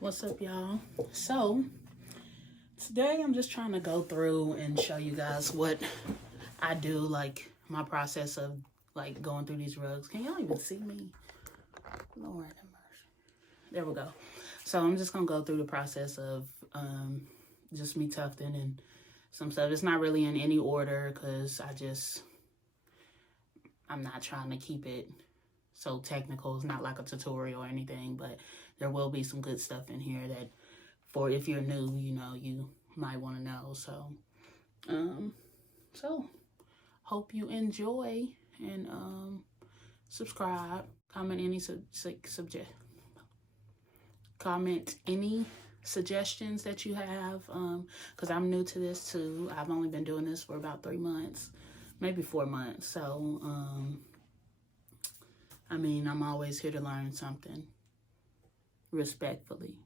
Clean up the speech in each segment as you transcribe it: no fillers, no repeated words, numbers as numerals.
What's up, y'all? So today I'm just trying to go through and show you guys what I do, like my process of like going through these rugs. Can y'all even see me? Lord have mercy. There we go. So I'm just gonna go through the process of just me tufting and some stuff. It's not really in any order because I'm not trying to keep it so technical. It's not like a tutorial or anything, but there will be some good stuff in here that for if you're new, you know, you might want to know. So hope you enjoy and subscribe, comment any comment any suggestions that you have, because I'm new to this too. I've only been doing this for about 3 months, maybe 4 months. So I mean, I'm always here to learn something respectfully.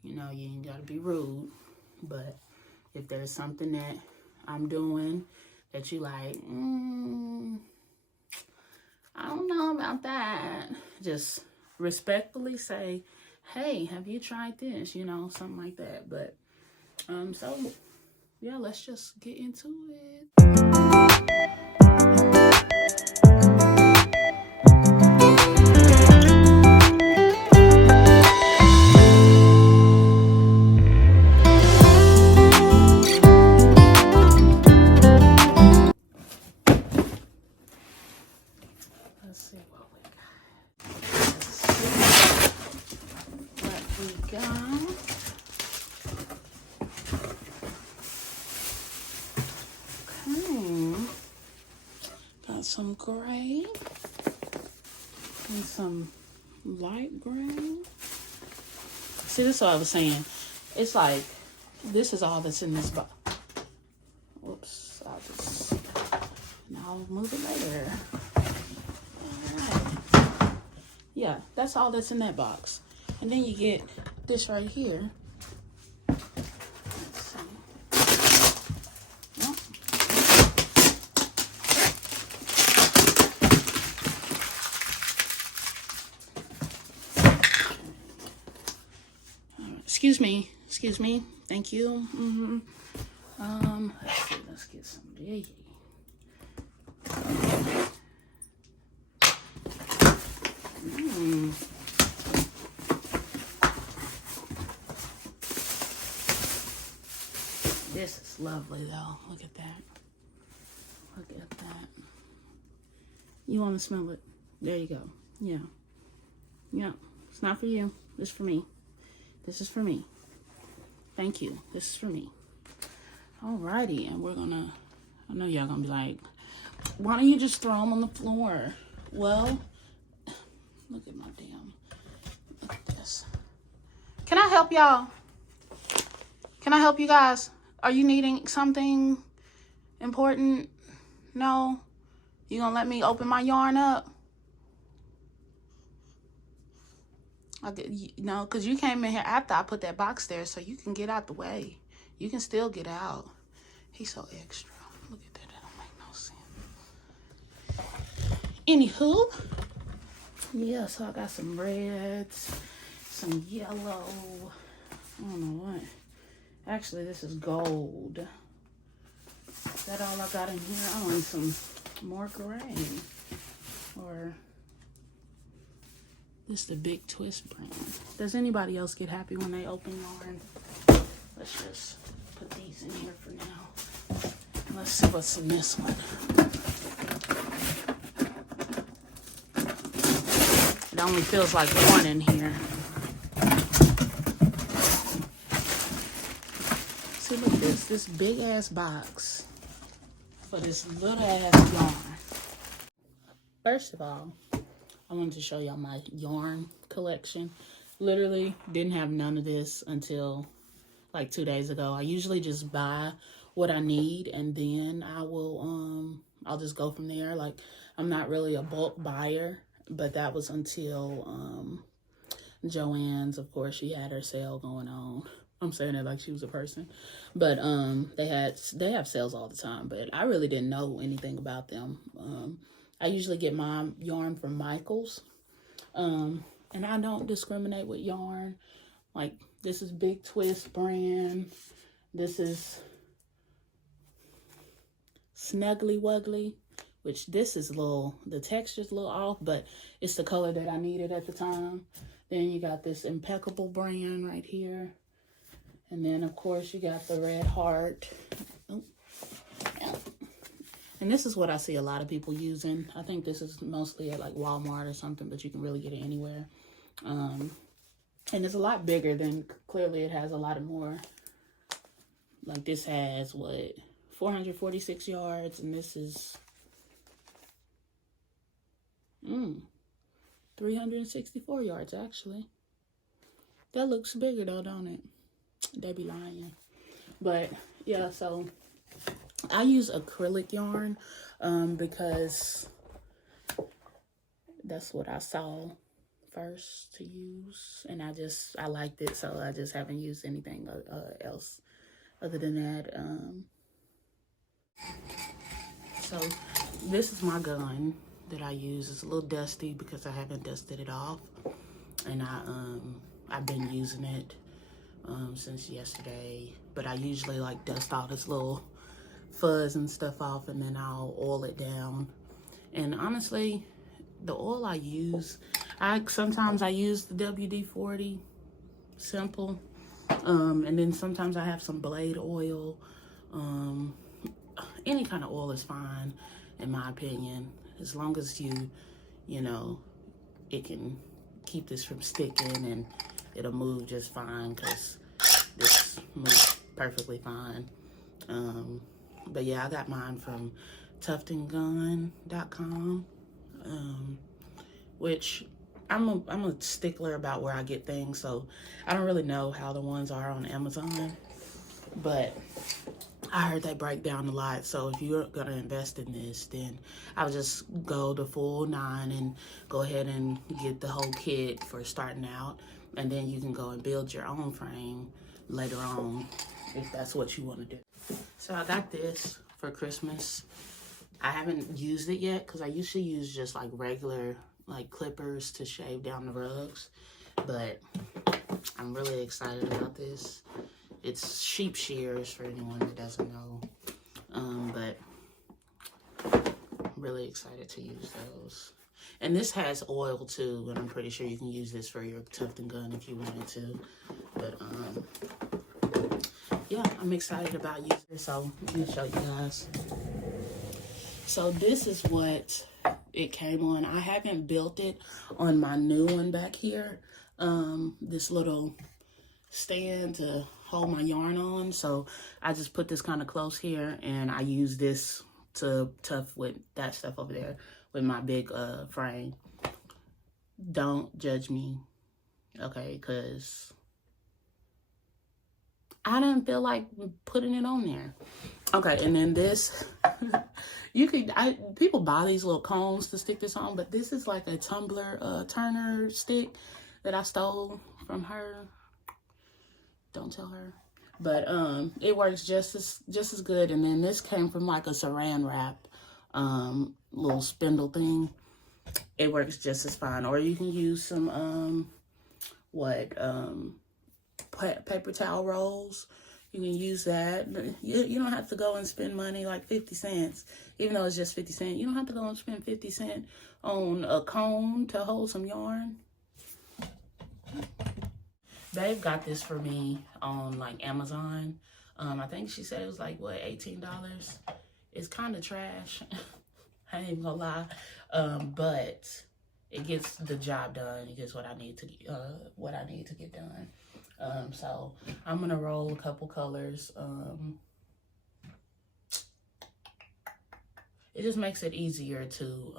You know, you ain't gotta be rude, but if there's something that I'm doing that you like, I don't know about that, just respectfully say, hey, have you tried this? You know, something like that. But so yeah, let's just get into it. Let's see what we got. Okay. Got some gray and some light gray. See, this is what I was saying. It's like, this is all that's in this box. Whoops, I'll move it later. Alright. Yeah, that's all that's in that box. And then you get this right here. Let's see. Well, excuse me. Thank you. Let's get some diggy. This is lovely though. Look at that. Look at that. You want to smell it? There you go. Yeah. Yeah. It's not for you. It's for me. This is for me. Thank you. This is for me. Alrighty. And we're gonna, I know y'all gonna be like, why don't you just throw them on the floor? Well, look at my damn, look at this. Can I help y'all? Can I help you guys? Are you needing something important? No? You gonna let me open my yarn up? No, because you came in here after I put that box there, so you can get out the way. You can still get out. He's so extra. Look at that. That don't make no sense. Anywho. Yeah, so I got some reds, some yellow. I don't know what. Actually, this is gold. Is that all I got in here? I want some more gray. Or this is the Big Twist brand. Does anybody else get happy when they open yarn? Let's just put these in here for now. Let's see what's in this one. It only feels like one in here. See, look at this big ass box for this little ass yarn. First of all, I wanted to show y'all my yarn collection. Literally didn't have none of this until like 2 days ago. I usually just buy what I need and then I'll just go from there. Like, I'm not really a bulk buyer, but that was until Joann's, of course, she had her sale going on. I'm saying it like she was a person, but they have sales all the time, but I really didn't know anything about them. I usually get my yarn from Michael's. And I don't discriminate with yarn. Like, this is Big Twist brand. This is Snuggly Wuggly, which this is the texture's a little off, but it's the color that I needed at the time. Then you got this Impeccable brand right here. And then, of course, you got the Red Heart. Oh. And this is what I see a lot of people using. I think this is mostly at like Walmart or something, but you can really get it anywhere. And it's a lot bigger than, clearly it has a lot of more. Like this has, what, 446 yards, and this is 364 yards, actually. That looks bigger though, don't it? They be lying. But yeah, so I use acrylic yarn because that's what I saw first to use, and I liked it, so I just haven't used anything else other than that. So this is my gun that I use. It's a little dusty because I haven't dusted it off, and I've been using it since yesterday, but I usually like dust all this little fuzz and stuff off, and then I'll oil it down. And honestly, the oil I use, sometimes I use the WD-40 Simple, and then sometimes I have some blade oil. Any kind of oil is fine, in my opinion, as long as you know, it can keep this from sticking, and it'll move just fine, because this moves perfectly fine. But yeah, I got mine from tuftinggun.com, which I'm a stickler about where I get things, so I don't really know how the ones are on Amazon, but I heard they break down a lot. So if you're gonna invest in this, then I'll just go the full 9 and go ahead and get the whole kit for starting out, and then you can go and build your own frame later on if that's what you want to do. So I got this for Christmas. I haven't used it yet because I used to use just like regular like clippers to shave down the rugs, but I'm really excited about this. It's sheep shears for anyone that doesn't know, but I'm really excited to use those. And this has oil too, and I'm pretty sure you can use this for your tufting gun if you wanted to. But yeah, I'm excited about using it, so I'm gonna show you guys. So this is what it came on. I haven't built it on my new one back here. This little stand to hold my yarn on, so I just put this kind of close here, and I use this to tuff with that stuff over there with my big frame. Don't judge me, okay, because I didn't feel like putting it on there. Okay, and then this, people buy these little cones to stick this on, but this is like a tumbler turner stick that I stole from her. Don't tell her. But it works just as good. And then this came from like a saran wrap little spindle thing. It works just as fine. Or you can use some paper towel rolls. You can use that. You don't have to go and spend money like 50 cents, even though it's just 50 cents. You don't have to go and spend 50 cents on a cone to hold some yarn. Babe got this for me on like Amazon. I think she said it was like, what, $18? It's kind of trash. I ain't even gonna lie. But it gets the job done. It gets what I need to get done. So I'm gonna roll a couple colors. It just makes it easier to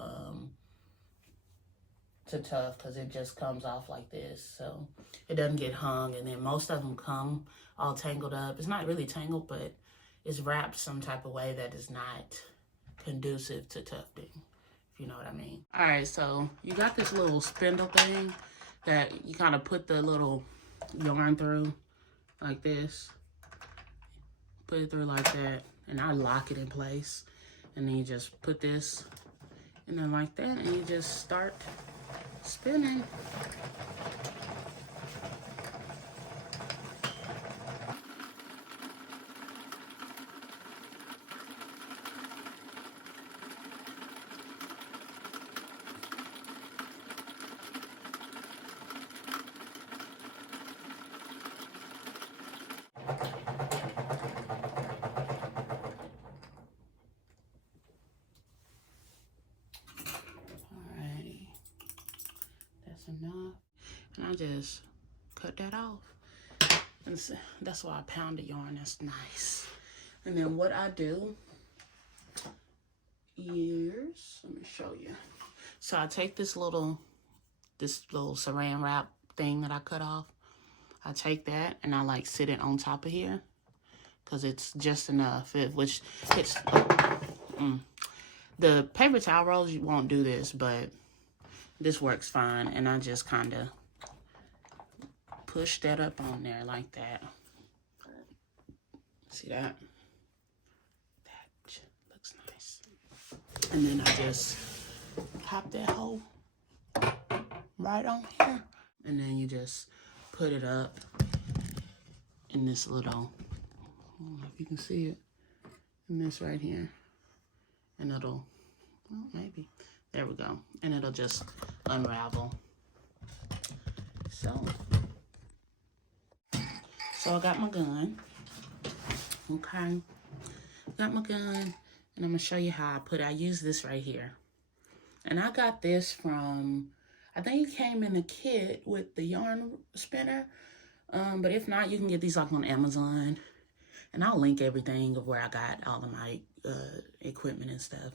tuff because it just comes off like this, so it doesn't get hung. And then most of them come all tangled up. It's not really tangled, but it's wrapped some type of way that is not conducive to tufting, if you know what I mean. All right, so you got this little spindle thing that you kind of put the little yarn through like this. Put it through like that, and I lock it in place. And then you just put this in there like that, and you just start Spinning. Alrighty, that's enough. And I just cut that off. And that's why I pound the yarn. That's nice. And then what I do is, let me show you. So I take this little saran wrap thing that I cut off. I take that and I like sit it on top of here because it's just enough. The paper towel rolls, you won't do this, but this works fine. And I just kind of push that up on there like that. See that? That looks nice. And then I just pop that hole right on here. And then you just put it up in this little, I don't know if you can see it, in this right here. And it'll, well, maybe, there we go. And it'll just unravel. So I got my gun. Okay, got my gun, and I'm gonna show you how I use this right here. And I got this from, I think it came in a kit with the yarn spinner. But if not, you can get these like on Amazon. And I'll link everything of where I got all of my equipment and stuff.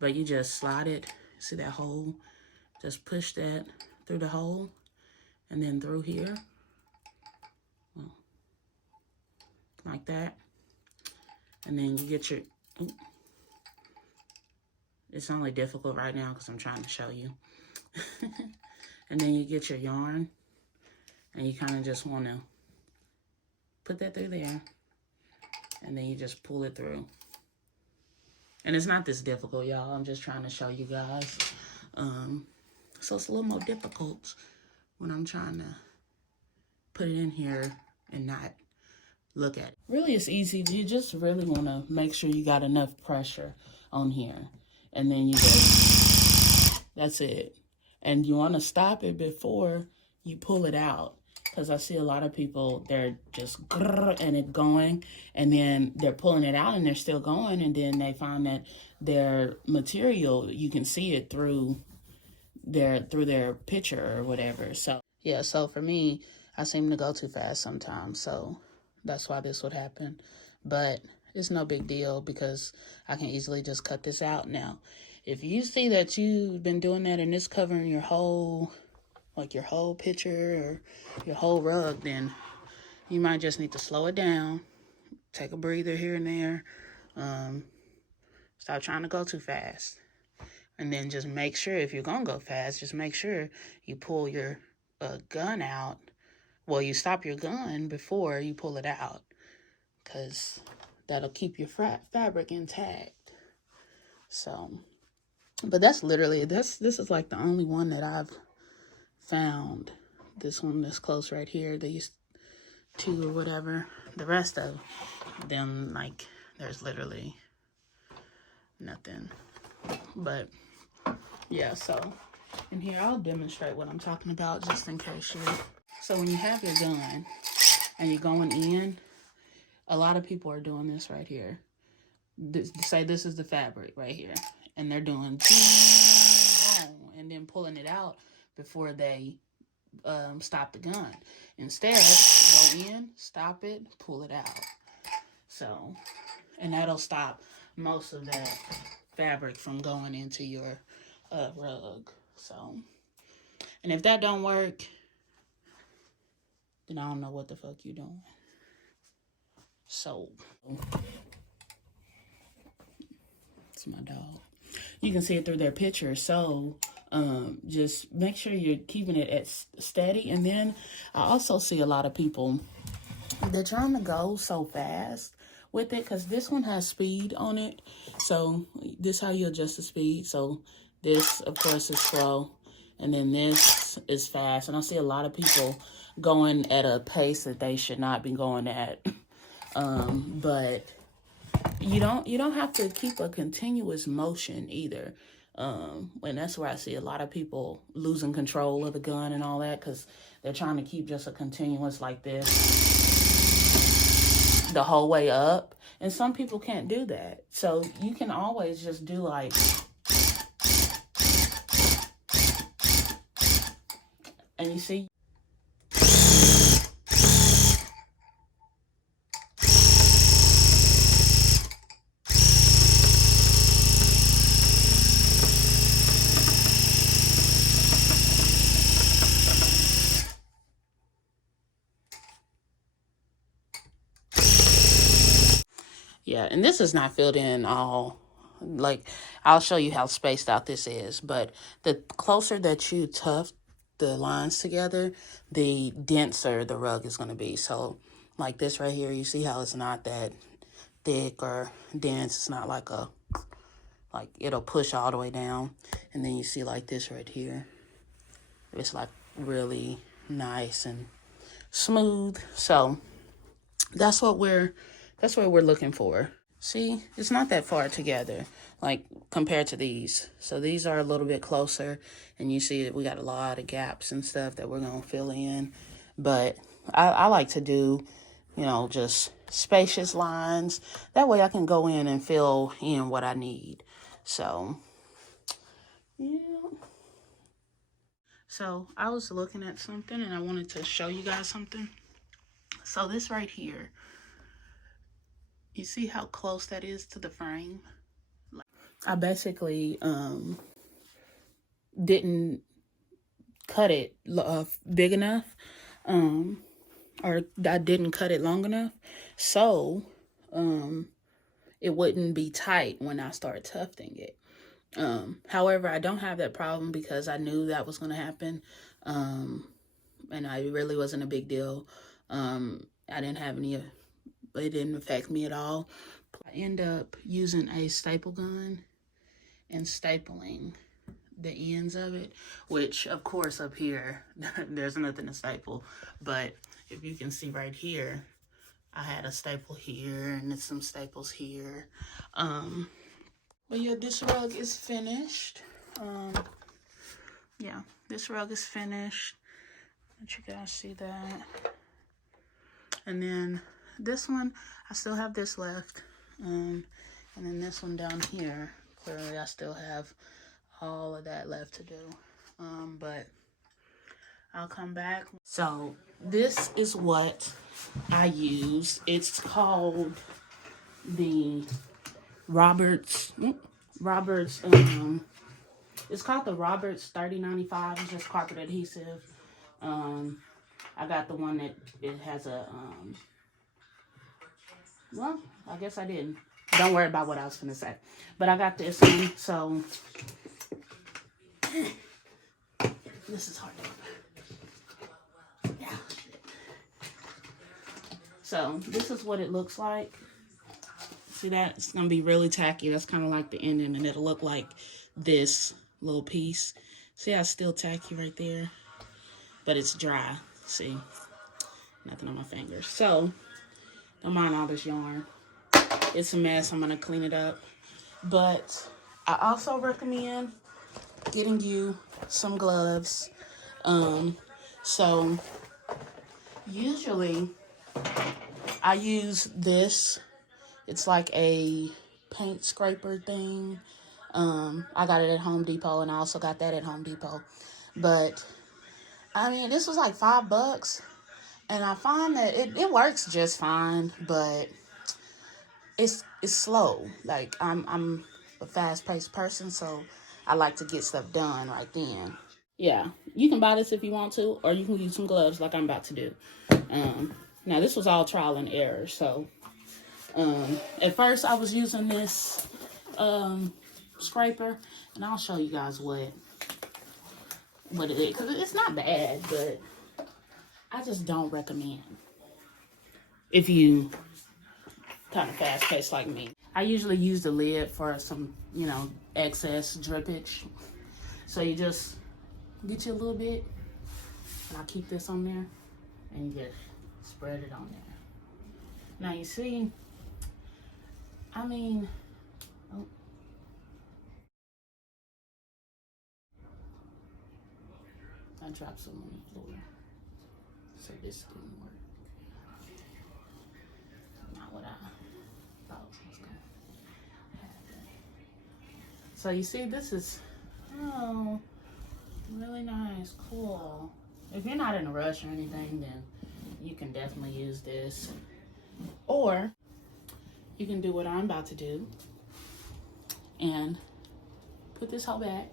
But you just slide it, see that hole? Just push that through the hole and then through here. Well, like that. And then you get your, oops. It's only difficult right now because I'm trying to show you. And then you get your yarn and you kind of just want to put that through there. And then you just pull it through. And it's not this difficult, y'all. I'm just trying to show you guys. So it's a little more difficult when I'm trying to put it in here and not look at it. Really, it's easy. You just really want to make sure you got enough pressure on here. And then you just, that's it. And you want to stop it before you pull it out. Because I see a lot of people, they're just and it going, and then they're pulling it out and they're still going, and then they find that their material, you can see it through their picture or whatever. So yeah, so for me, I seem to go too fast sometimes, so that's why this would happen. But it's no big deal because I can easily just cut this out now. If you see that you've been doing that and it's covering your whole, like your whole picture or your whole rug, then you might just need to slow it down, take a breather here and there, stop trying to go too fast. And then just make sure, if you're gonna go fast, just make sure you pull your gun out. Well, you stop your gun before you pull it out, because that'll keep your fabric intact. So, but that's literally, this is like the only one that I've found. This one that's close right here, these two or whatever. The rest of them, like, there's literally nothing. But yeah, so in here I'll demonstrate what I'm talking about just in case you. So when you have your gun and you're going in, a lot of people are doing this right here. Say this is the fabric right here, and they're doing and then pulling it out before they stop the gun. Instead, go in, stop it, pull it out. So, and that'll stop most of that fabric from going into your rug. So, and if that don't work, then I don't know what the fuck you doing. So, it's my dog. You can see it through their picture. So, just make sure you're keeping it at steady. And then I also see a lot of people, they're trying to go so fast with it, because this one has speed on it. So this is how you adjust the speed. So this, of course, is slow, And then this is fast. And I see a lot of people going at a pace that they should not be going at. But you don't have to keep a continuous motion either. And that's where I see a lot of people losing control of the gun and all that, because they're trying to keep just a continuous like this the whole way up. And some people can't do that. So you can always just do like, and you see, yeah, and this is not filled in all, like, I'll show you how spaced out this is, but the closer that you tuft the lines together, the denser the rug is going to be. So, like this right here, you see how it's not that thick or dense. It's not like it'll push all the way down. And then you see like this right here. It's like really nice and smooth. So, that's what we're looking for. See, it's not that far together, like compared to these. So these are a little bit closer, and you see that we got a lot of gaps and stuff that we're gonna fill in. But I like to do, just spacious lines. That way I can go in and fill in what I need. So, yeah. So I was looking at something and I wanted to show you guys something. So this right here, you see how close that is to the frame? I basically didn't cut it big enough, or I didn't cut it long enough, so it wouldn't be tight when I start tufting it. However, I don't have that problem because I knew that was going to happen, and it really wasn't a big deal. I didn't have any, it didn't affect me at all. I end up using a staple gun and stapling the ends of it, which of course up here there's nothing to staple, but if you can see right here, I had a staple here and there's some staples here. But yeah, this rug is finished. Yeah, this rug is finished. Let you guys see that. And then this one, I still have this left. And then this one down here, clearly I still have all of that left to do. But I'll come back. So this is what I use. It's called the Roberts, it's called the Roberts 3095. It's just carpet adhesive. I got the one that it has a, well, I guess I didn't. Don't worry about what I was going to say. But I got this one, so this is hard to open. Yeah. So this is what it looks like. See that? It's going to be really tacky. That's kind of like the ending, and it'll look like this little piece. See how it's still tacky right there? But it's dry. See? Nothing on my fingers. So, don't mind all this yarn. It's a mess. I'm going to clean it up. But I also recommend getting you some gloves. So, usually, I use this. It's like a paint scraper thing. I got it at Home Depot, and I also got that at Home Depot. But, I mean, this was like $5. And I find that it works just fine, but it's slow. Like, I'm a fast-paced person, so I like to get stuff done right then. Yeah, you can buy this if you want to, or you can use some gloves like I'm about to do. Now, this was all trial and error, so at first I was using this scraper, and I'll show you guys what it is, because it's not bad, but I just don't recommend if you kind of fast-paced like me. I usually use the lid for some, excess drippage. So you just get you a little bit, and I'll keep this on there, and you just spread it on there. Now you see, I mean, oh. I dropped some on the floor, so this didn't work. Not what I thought was gonna happen. So you see, this is, oh, really nice, cool. If you're not in a rush or anything, then you can definitely use this. Or you can do what I'm about to do and put this whole back.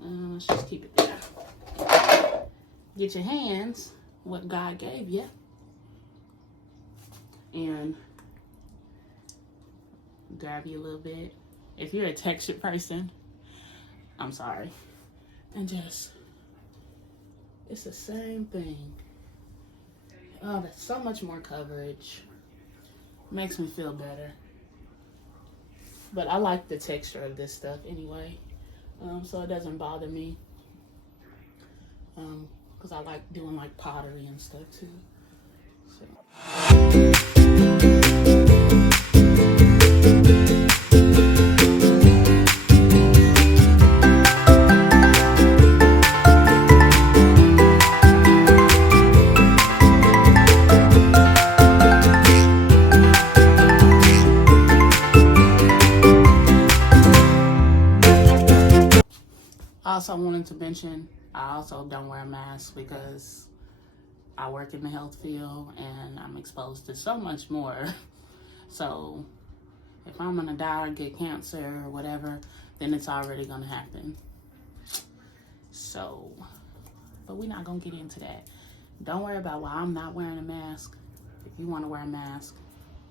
Let's just keep it there. Get your hands, what God gave you, and grab you a little bit. If you're a textured person, I'm sorry. And just, it's the same thing. Oh, that's so much more coverage. Makes me feel better. But I like the texture of this stuff anyway, so it doesn't bother me. Because I like doing like pottery and stuff too. So. I also wanted to mention, I also don't wear a mask because I work in the health field and I'm exposed to so much more. So if I'm gonna die or get cancer or whatever, then it's already gonna happen. So, but we're not gonna get into that. Don't worry about why I'm not wearing a mask. If you wanna wear a mask,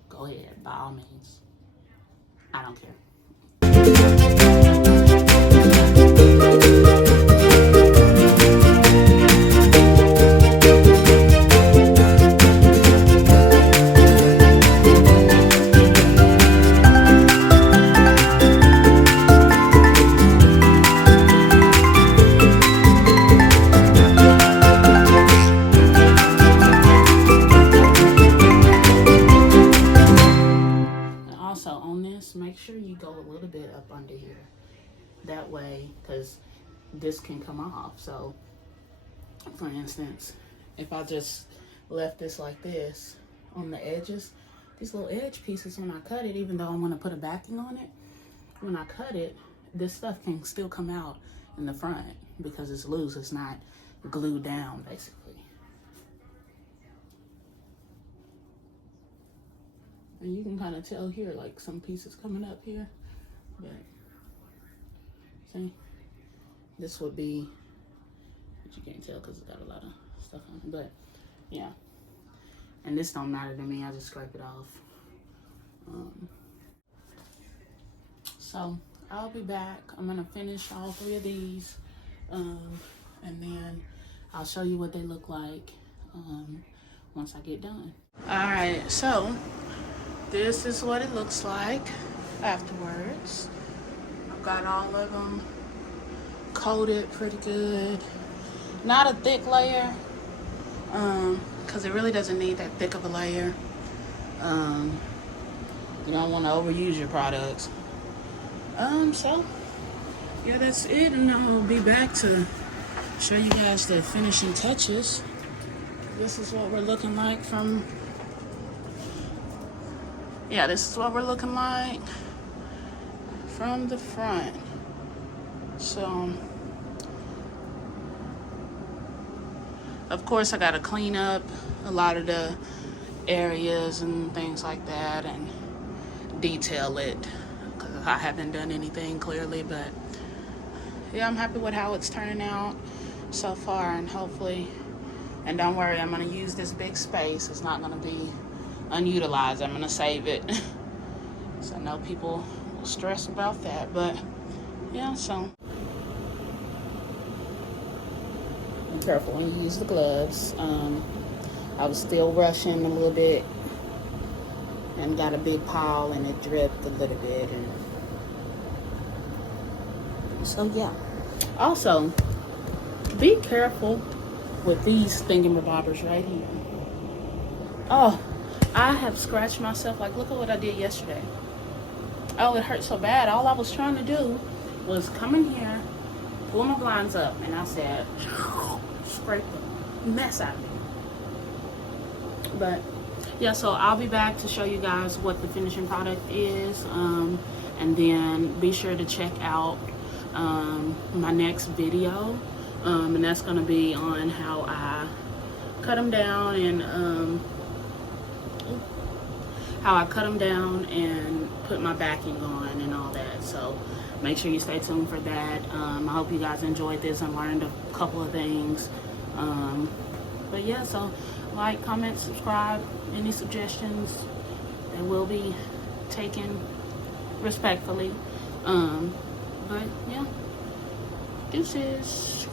go ahead, by all means. I don't care. Make sure you go a little bit up under here. That way, because this can come off. So, for instance, if I just left this like this on the edges, these little edge pieces, when I cut it, even though I'm going to put a backing on it, when I cut it, this stuff can still come out in the front because it's loose. It's not glued down, basically. And you can kind of tell here, like some pieces coming up here, but see, this would be, but you can't tell because it's got a lot of stuff on it, but yeah. And this don't matter to me, I just scrape it off. So I'll be back. I'm gonna finish all 3 of these, and then I'll show you what they look like once I get done. All right, so this is what it looks like afterwards. I've got all of them coated pretty good. Not a thick layer, because it really doesn't need that thick of a layer. You don't want to overuse your products. So yeah, that's it, and I'll be back to show you guys the finishing touches. This is what we're looking like from, yeah, this is what we're looking like from the front. So, of course, I gotta clean up a lot of the areas and things like that and detail it, because I haven't done anything clearly, but yeah, I'm happy with how it's turning out so far, and hopefully, and don't worry, I'm gonna use this big space. It's not gonna be unutilized. I'm gonna save it. So I know people will stress about that, but yeah, so be careful when you use the gloves. I was still rushing a little bit and got a big pile and it dripped a little bit, and so yeah. Also, Be careful with these thingamabobbers right here. Oh, I have scratched myself. Like, look at what I did yesterday. Oh, it hurt so bad. All I was trying to do was come in here, pull my blinds up, and I said, scrape the mess out of it. But yeah, so I'll be back to show you guys what the finishing product is, and then be sure to check out my next video, and that's going to be on how I cut them down and put my backing on and all that. So make sure you stay tuned for that. I hope you guys enjoyed this and learned a couple of things. But yeah, so like, comment, subscribe. Any suggestions, they will be taken respectfully. But yeah, deuces.